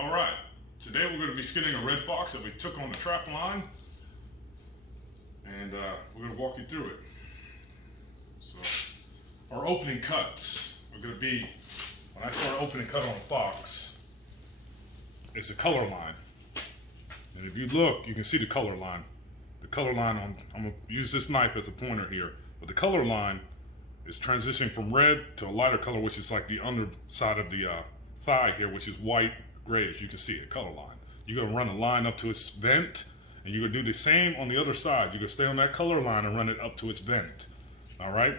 All right, today we're going to be skinning a red fox that we took on the trap line, and we're going to walk you through it. So, our opening cuts are going to be, when I start opening cut on a fox, it's a color line. And if you look, you can see the color line. The color line on, I'm going to use this knife as a pointer here, but the color line is transitioning from red to a lighter color, which is like the underside of the thigh here, which is white, grayish. You can see it, color line. You're gonna run a line up to its vent, and you're gonna do the same on the other side. You're gonna stay on that color line and run it up to its vent. All right?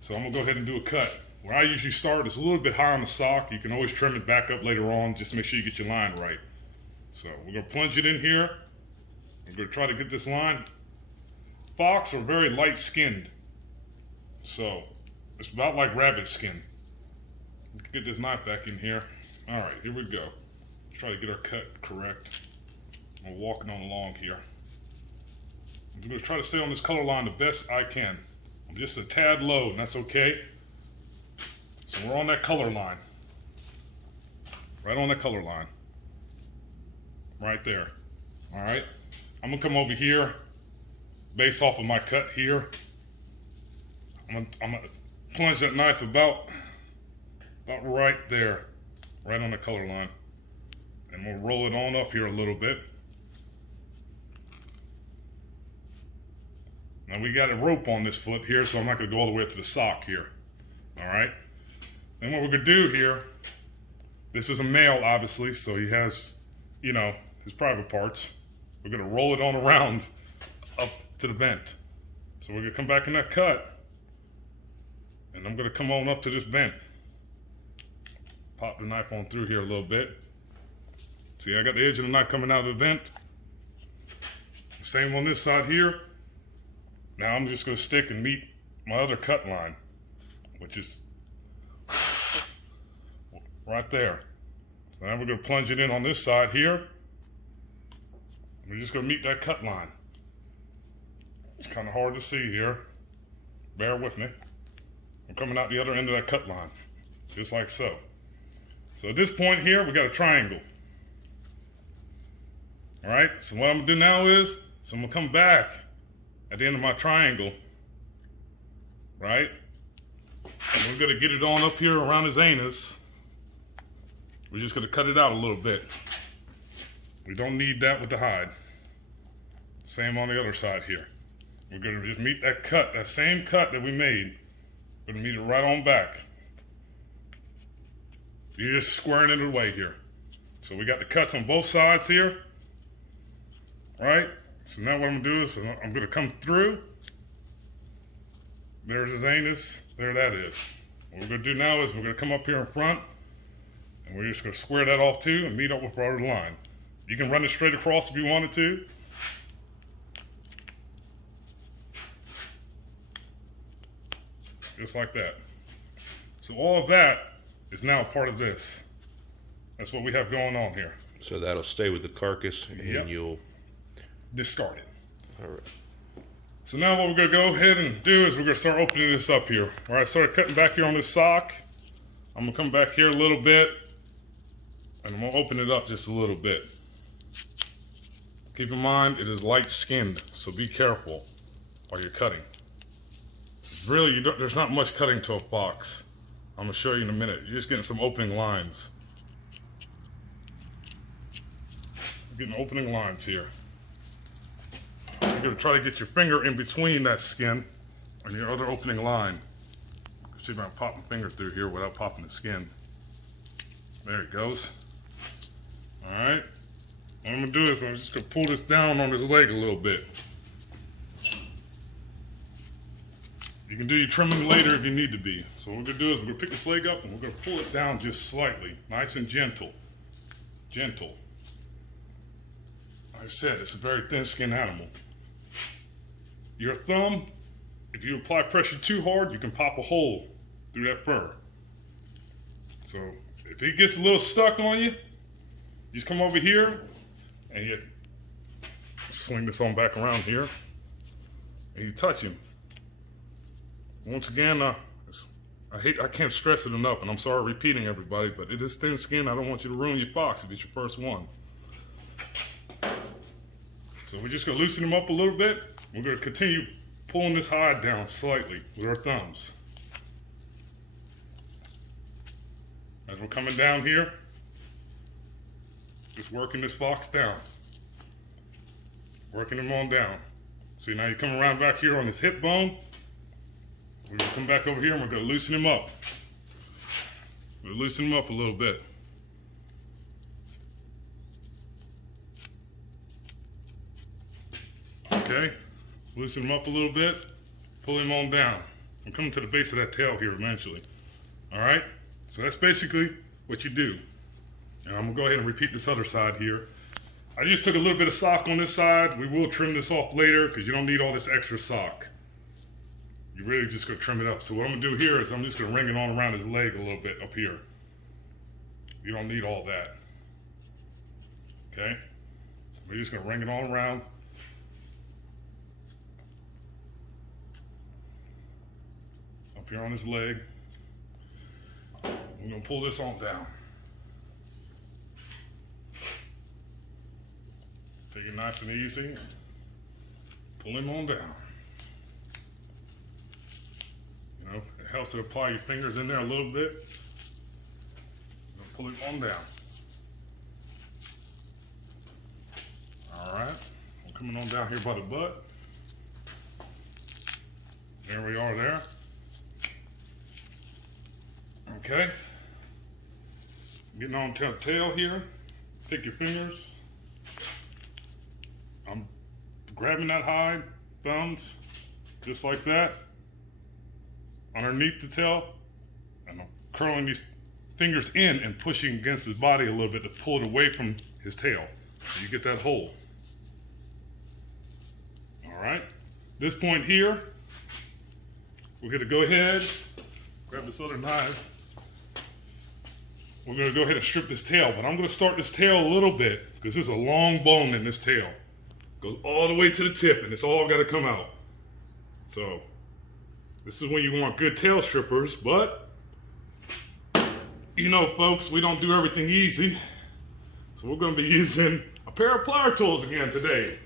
So I'm gonna go ahead and do a cut. Where I usually start is a little bit high on the sock. You can always trim it back up later on just to make sure you get your line right. So we're gonna plunge it in here. We're gonna try to get this line. Fox are very light skinned. So it's about like rabbit skin. Get this knife back in here. All right, here we go. Let's try to get our cut correct. I'm walking on along here. I'm gonna try to stay on this color line the best I can. I'm just a tad low, and that's okay. So we're on that color line. Right on that color line. Right there. All right. I'm gonna come over here, base off of my cut here. I'm gonna plunge that knife about right there, right on the color line. And we'll roll it on up here a little bit. Now we got a rope on this foot here, so I'm not gonna go all the way up to the sock here. All right. Then what we're gonna do here, this is a male obviously, so he has, you know, his private parts. We're gonna roll it on around up to the vent. So we're gonna come back in that cut, and I'm gonna come on up to this vent. Pop the knife on through here a little bit. See, I got the edge of the knife coming out of the vent. Same on this side here. Now I'm just gonna stick and meet my other cut line, which is right there. So now we're gonna plunge it in on this side here. We're just gonna meet that cut line. It's kind of hard to see here. Bear with me. I'm coming out the other end of that cut line, just like so. So at this point here, we got a triangle. All right, so what I'm gonna do now is, I'm gonna come back at the end of my triangle, right? And we're gonna get it on up here around his anus. We're just gonna cut it out a little bit. We don't need that with the hide. Same on the other side here. We're gonna just meet that cut, that same cut that we made. We're gonna meet it right on back. You're just squaring it away here. So we got the cuts on both sides here, right? So now what I'm gonna do is I'm gonna come through. There's his anus, there that is. What we're gonna do now is we're gonna come up here in front, and we're just gonna square that off too and meet up with our other line. You can run it straight across if you wanted to. Just like that. So all of that is now a part of this. That's what we have going on here. So that'll stay with the carcass, and you'll discard it. All right. So now what we're gonna go ahead and do is we're gonna start opening this up here. All right, started cutting back here on this sock. I'm gonna come back here a little bit, and I'm gonna open it up just a little bit. Keep in mind, it is light skinned, so be careful while you're cutting. Really, there's not much cutting to a fox. I'm gonna show you in a minute. You're just getting some opening lines. You're getting opening lines here. You're gonna try to get your finger in between that skin and your other opening line. See if I can pop my finger through here without popping the skin. There it goes. All right. What I'm gonna do is I'm just gonna pull this down on his leg a little bit. You can do your trimming later if you need to be. So what we're gonna do is we're gonna pick this leg up and we're gonna pull it down just slightly, nice and gentle. Gentle. Like I said, it's a very thin-skinned animal. Your thumb, if you apply pressure too hard, you can pop a hole through that fur. So if it gets a little stuck on you, just come over here and you swing this on back around here and you touch him. Once again, I can't stress it enough, and I'm sorry repeating everybody, but it is thin skin. I don't want you to ruin your fox if it's your first one. So we're just gonna loosen him up a little bit. We're gonna continue pulling this hide down slightly with our thumbs. As we're coming down here, just working this fox down. Working him on down. See, now you come around back here on his hip bone. We're gonna come back over here and we're gonna loosen him up. We'll loosen him up a little bit. Okay, loosen him up a little bit, pull him on down. I'm coming to the base of that tail here eventually. All right, so that's basically what you do. And I'm gonna go ahead and repeat this other side here. I just took a little bit of sock on this side. We will trim this off later because you don't need all this extra sock. You're really just gonna trim it up. So what I'm gonna do here is I'm just gonna ring it on around his leg a little bit up here. You don't need all that. Okay? We're just gonna ring it all around. Up here on his leg. We're gonna pull this on down. Take it nice and easy. Pull him on down. You know, it helps to apply your fingers in there a little bit. Pull it on down. All right, I'm coming on down here by the butt. There we are there. Okay. Getting on to the tail here. Take your fingers. I'm grabbing that hide, thumbs, just like that, underneath the tail, and I'm curling these fingers in and pushing against his body a little bit to pull it away from his tail. So you get that hole. All right, this point here, we're gonna go ahead, grab this other knife. We're gonna go ahead and strip this tail, but I'm gonna start this tail a little bit because there's a long bone in this tail. Goes all the way to the tip and it's all gotta come out. So this is when you want good tail strippers, but you know, folks, we don't do everything easy. So we're gonna be using a pair of plier tools again today.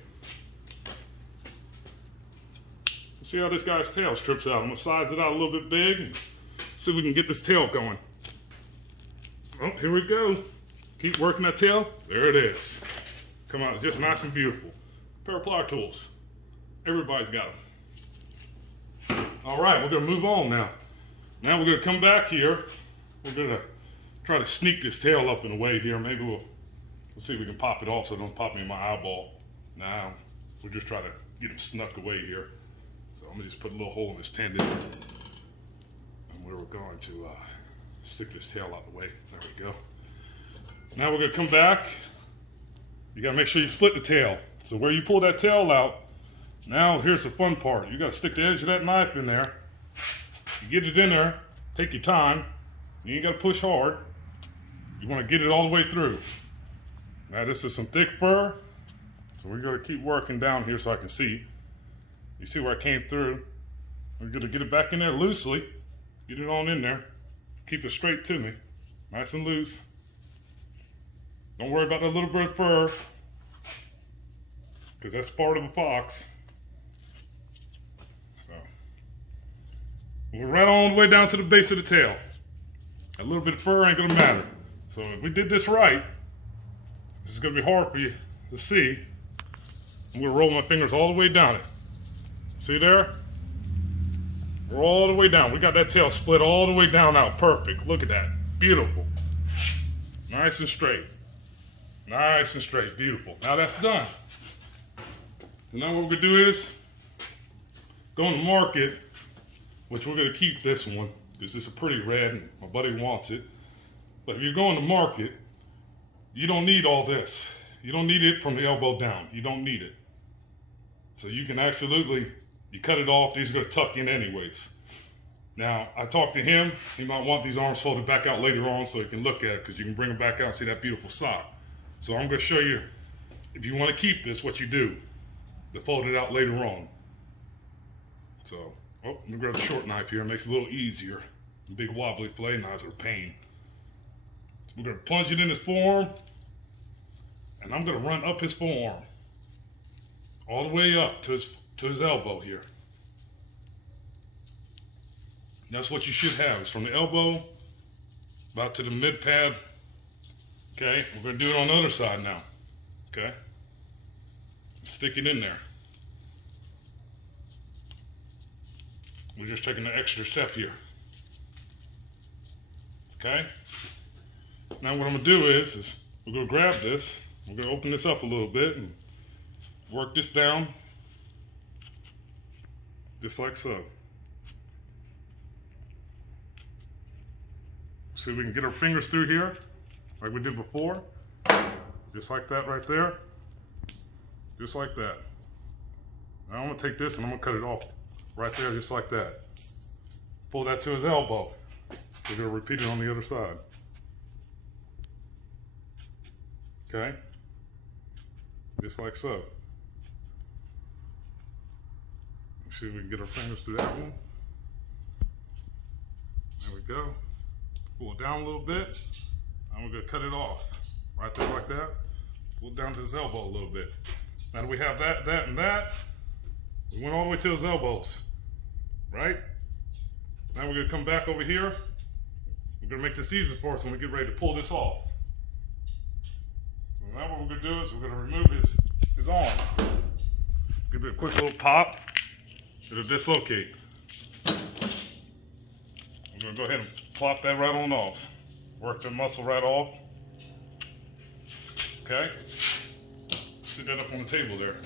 Let's see how this guy's tail strips out. I'm gonna size it out a little bit big and see if we can get this tail going. Oh, here we go. Keep working that tail. There it is. Come out just nice and beautiful. Pair of plier tools. Everybody's got them. All right, we're gonna move on now. Now we're gonna come back here. We're gonna try to sneak this tail up in a way here. Maybe we'll see if we can pop it off so it don't pop me in my eyeball. Now, we'll just try to get him snuck away here. So I'm gonna just put a little hole in this tendon. And we're going to stick this tail out the way. There we go. Now we're gonna come back. You gotta make sure you split the tail. So where you pull that tail out, now here's the fun part. You gotta stick the edge of that knife in there. You get it in there, take your time. You ain't gotta push hard. You wanna get it all the way through. Now this is some thick fur, so we're gonna keep working down here so I can see. You see where I came through? We're gonna get it back in there loosely. Get it on in there. Keep it straight to me. Nice and loose. Don't worry about that little bit of fur, because that's part of the fox. So we're right on the way down to the base of the tail. A little bit of fur ain't gonna matter. So if we did this right, this is gonna be hard for you to see. I'm gonna roll my fingers all the way down it. See there? We're all the way down. We got that tail split all the way down out. Perfect. Look at that. Beautiful. Nice and straight. Nice and straight. Beautiful. Now that's done. And now what we're gonna do is go on the market, which we're gonna keep this one because it's a pretty red and my buddy wants it. But if you're going to market, you don't need all this. You don't need it from the elbow down. You don't need it. So you can absolutely, you cut it off, these are gonna tuck in anyways. Now, I talked to him, he might want these arms folded back out later on so he can look at it, because you can bring them back out and see that beautiful sock. So I'm gonna show you, if you wanna keep this, what you do to fold it out later on. So, oh, let me grab the short knife here, it makes it a little easier. Big wobbly fillet knives are a pain. So we're gonna plunge it in his forearm, and I'm gonna run up his forearm, all the way up to his elbow here. That's what you should have. It's from the elbow about to the mid pad. Okay, we're gonna do it on the other side now. Okay, stick it in there. We're just taking the extra step here. Okay. Now what I'm gonna do is we're gonna grab this. We're gonna open this up a little bit and work this down, just like so. See if we can get our fingers through here, like we did before. Just like that right there. Just like that. Now I'm gonna take this and I'm gonna cut it off right there, just like that. Pull that to his elbow. We're gonna repeat it on the other side. Okay? Just like so. Let's see if we can get our fingers through that one. There we go. Pull it down a little bit. And we're gonna cut it off. Right there like that. Pull it down to his elbow a little bit. Now that we have that, and that, we went all the way to his elbows. Right? Now we're gonna come back over here. We're gonna make this easy for us when we get ready to pull this off. So now what we're gonna do is we're gonna remove his arm. Give it a quick little pop. It'll dislocate. We're gonna go ahead and plop that right on off. Work the muscle right off. Okay? Sit that up on the table there.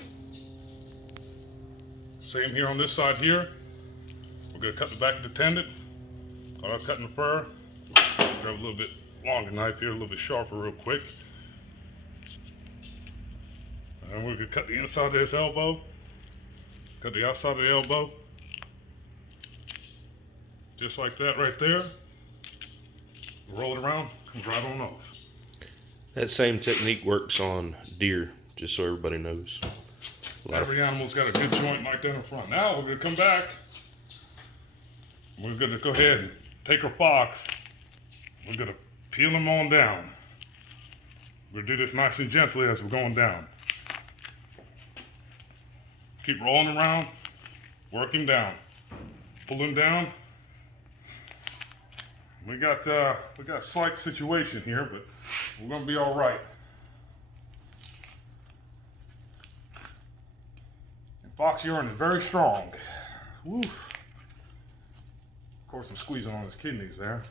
Same here on this side here. We're gonna cut the back of the tendon. While I'm cutting the fur, grab a little bit longer knife here, a little bit sharper real quick. And we're gonna cut the inside of his elbow. Cut the outside of the elbow. Just like that right there. Roll it around, comes right on off. That same technique works on deer, just so everybody knows. Every animal's got a good joint like that in front. Now we're gonna come back. We're gonna go ahead and take our fox. We're gonna peel him on down. We're gonna do this nice and gently as we're going down. Keep rolling around, work him down. Pull him down. We got a slight situation here, but we're gonna be all right. And fox urine is very strong. Woo. Of course, I'm squeezing on his kidneys there.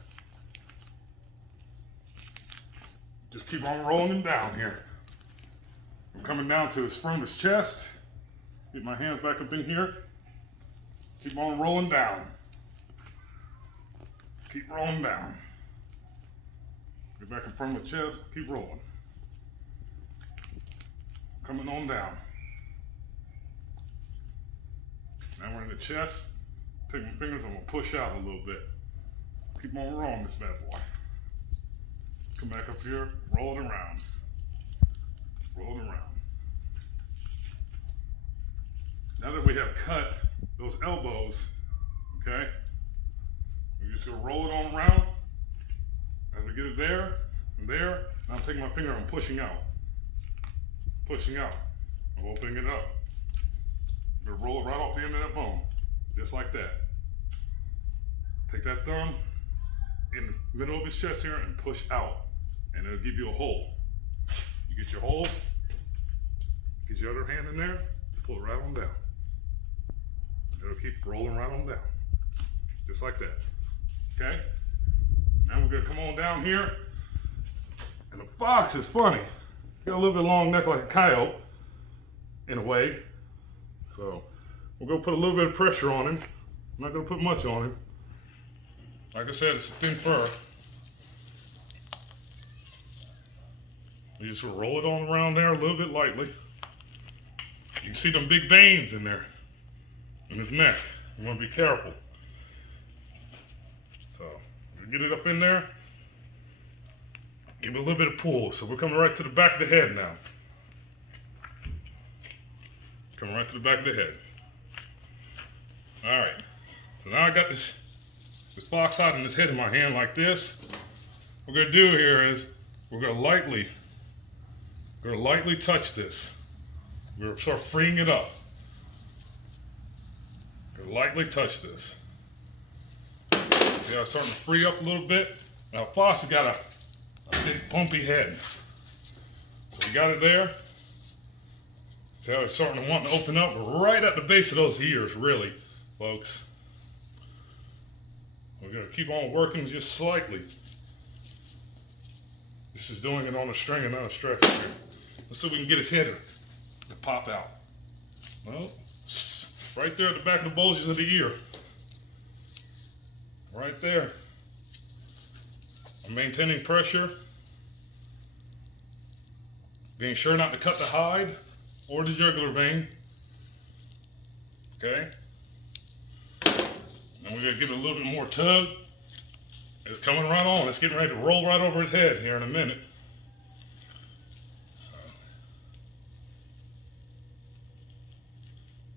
Just keep on rolling him down here. I'm coming down to from his chest. Get my hands back up in here. Keep on rolling down. Keep rolling down. Get back in front of the chest. Keep rolling. Coming on down. Now we're in the chest. Take my fingers, I'm gonna push out a little bit. Keep on rolling this bad boy. Come back up here, roll it around. Roll it around. Now that we have cut those elbows, okay, we're just gonna roll it on around. As we get it there and there, now I'm taking my finger and I'm pushing out. Pushing out. I'm opening it up. I'm gonna roll it right off the end of that bone. Just like that. Take that thumb in the middle of his chest here and push out. And it'll give you a hole. You get your hole, get your other hand in there, pull it right on down. It'll keep rolling right on down. Just like that. Okay? Now we're gonna come on down here. And the fox is funny. Got a little bit long neck like a coyote, in a way. So we're gonna put a little bit of pressure on him. I'm not gonna put much on him. Like I said, it's a thin fur. You just roll it on around there a little bit lightly. You can see them big veins in there, in his neck. You wanna be careful. So, get it up in there. Give it a little bit of pull. So we're coming right to the back of the head now. Coming right to the back of the head. All right. So now I got this this fox hiding his head in my hand like this. What we're gonna do here is we're gonna lightly touch this. We're gonna start freeing it up. Gonna lightly touch this. See how it's starting to free up a little bit? Now fox has got a big bumpy head. So we got it there. See how it's starting to want to open up right at the base of those ears, really, folks. We're going to keep on working just slightly. This is doing it on a string and not a stretch here. Let's see if we can get his head to pop out. Well, right there at the back of the bulges of the ear. Right there. I'm maintaining pressure. Being sure not to cut the hide or the jugular vein. Okay. And we're going to give it a little bit more tug. It's coming right on. It's getting ready to roll right over his head here in a minute. So,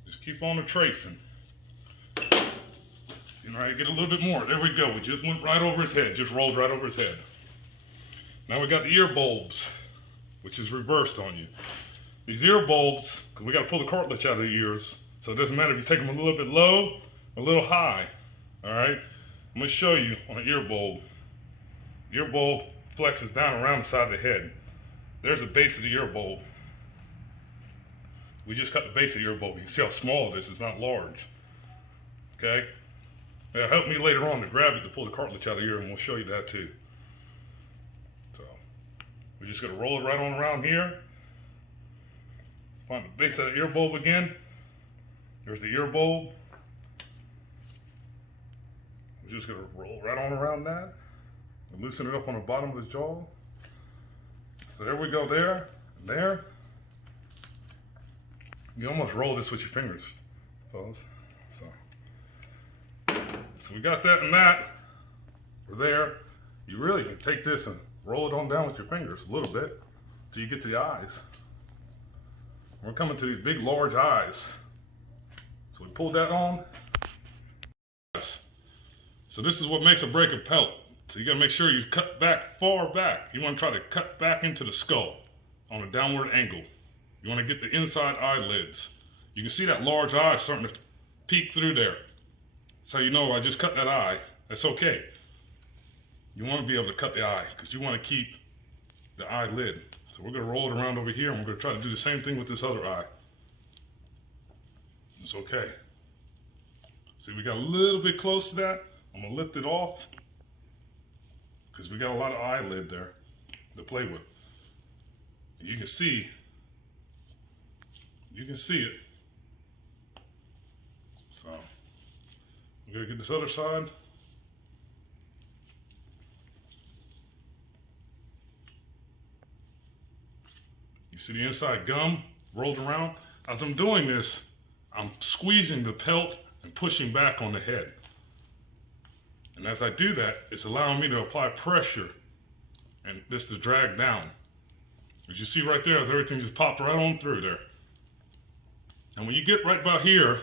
just keep on the tracing. You know, get a little bit more. There we go. We just went right over his head. Just rolled right over his head. Now we got the ear bulbs, which is reversed on you. These ear bulbs, because we got to pull the cartilage out of the ears, so it doesn't matter if you take them a little bit low or a little high. All right, I'm going to show you on an ear bulb. The ear bulb flexes down around the side of the head. There's the base of the ear bulb. We just cut the base of the ear bulb. You can see how small it is. It's not large. Okay, it'll help me later on to grab it to pull the cartilage out of the ear, and we'll show you that too. So we're just going to roll it right on around here. Find the base of the ear bulb again. There's the ear bulb. We're just going to roll right on around that and loosen it up on the bottom of his jaw. So there we go, there and there. You almost roll this with your fingers, fellas. So we got that and that. We're there. You really can take this and roll it on down with your fingers a little bit until you get to the eyes. We're coming to these big, large eyes. So we pulled that on. So this is what makes or break a pelt. So you gotta make sure you cut back, far back. You wanna try to cut back into the skull on a downward angle. You wanna get the inside eyelids. You can see that large eye starting to peek through there. So you know I just cut that eye. That's okay. You wanna be able to cut the eye because you wanna keep the eyelid. So we're going to roll it around over here, and we're going to try to do the same thing with this other eye. It's okay. See, we got a little bit close to that. I'm going to lift it off because we got a lot of eyelid there to play with. And you can see it. So we're going to get this other side. You see the inside gum rolled around? As I'm doing this, I'm squeezing the pelt and pushing back on the head. And as I do that, it's allowing me to apply pressure and this to drag down. As you see right there, as everything just popped right on through there. And when you get right about here,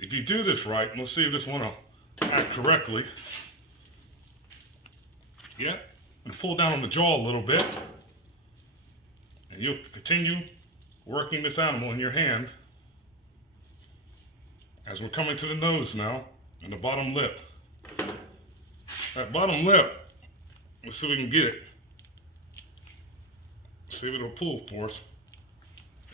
if you do this right, and let's see if this one will act correctly. Yeah, and pull down on the jaw a little bit. And you'll continue working this animal in your hand as we're coming to the nose now and the bottom lip. That bottom lip, let's see if we can get it. See if it'll pull for us.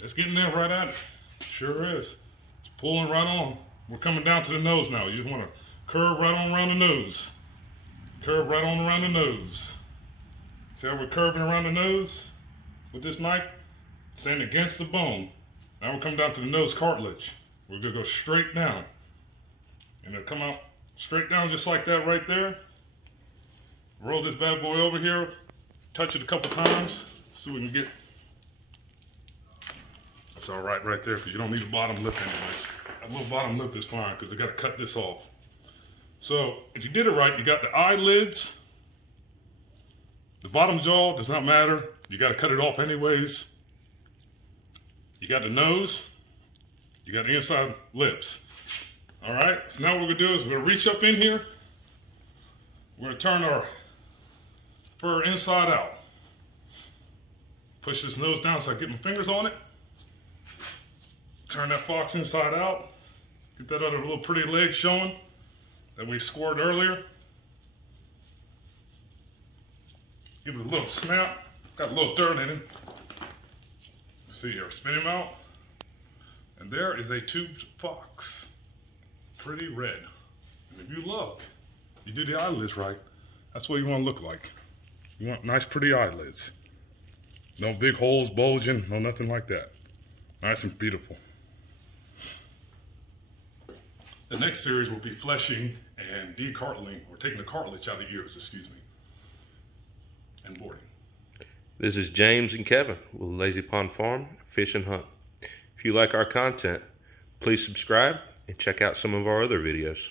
It's getting there right at it. Sure is. It's pulling right on. We're coming down to the nose now. You just want to curve right on around the nose. Curve right on around the nose. See how we're curving around the nose? With this knife, staying against the bone. Now we're coming down to the nose cartilage. We're gonna go straight down. And it'll come out straight down just like that right there. Roll this bad boy over here, touch it a couple times, so we can get, that's all right there, because you don't need a bottom lip anyways. That little bottom lip is fine, because I gotta cut this off. So, if you did it right, you got the eyelids, the bottom jaw, does not matter. You got to cut it off anyways. You got the nose. You got the inside lips. All right, so now what we're gonna do is we're gonna reach up in here. We're gonna turn our fur inside out. Push this nose down so I get my fingers on it. Turn that fox inside out. Get that other little pretty leg showing that we scored earlier. Give it a little snap. Got a little dirt in him. See here, spin him out. And there is a tubed fox. Pretty red. And if you look, you do the eyelids right, that's what you want to look like. You want nice pretty eyelids. No big holes bulging, no nothing like that. Nice and beautiful. The next series will be fleshing and decartilating, or taking the cartilage out of the ears, excuse me, and boarding. This is James and Kevin with Lazy Pond Farm, Fish and Hunt. If you like our content, please subscribe and check out some of our other videos.